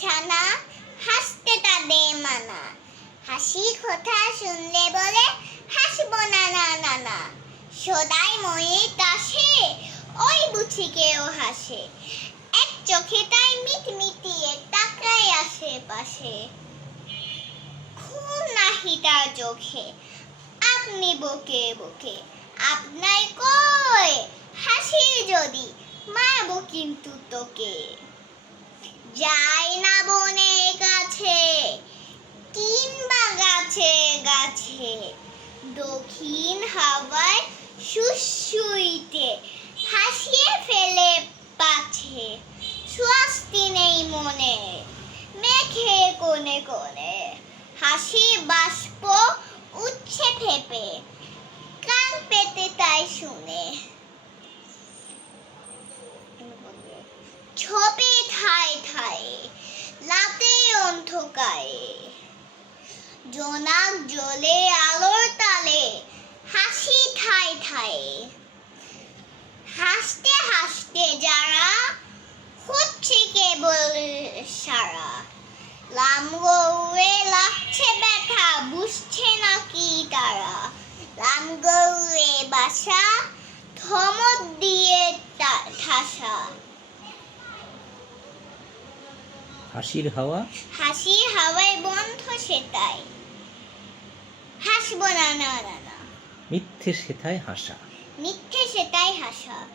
ছানা হাসতে তাদে মানা। হাসি কথা শুনলে বলে, হাসব না না না না। সদাই ময়ের দাসে, ওই বুঝি কেউ হাসে। এক চোখে তাই মিটমিটিয়ে তাকায় আসে পাশে খুন নাহি তার চোখে, আপনি বকে বকে। আপনাই কই হাসি যদি, মারব কিন্তু তোকে। যাই না দক্ষিণ হাওয়ায় সুসুইতে, হাসিয়ে ফেলে পাছে স্বস্তি নেই মনে, মেঘে কোণে কোণে হাসি বাষ্প উচ্ছে ফেপে, কান পেতে তাই শুনে। ছবি জোনাক জ্বলে আলোর তালে হাসি ঠায় ঠায়। হাসতে হাসতে যারা হচ্ছে কেবল সারা লাম গৌরে লাগছে ব্যথা বুঝছে নাকি তারা। লাম গৌরে বাসা ধমক দিয়ে ঠাসা। হাসির হাওয়া? হাসি হাওয়ায় বন্ধ সেটাই। হাসবো না না না মিথ্যে সেথায় হাসা। মিথ্যে সেটাই হাসা।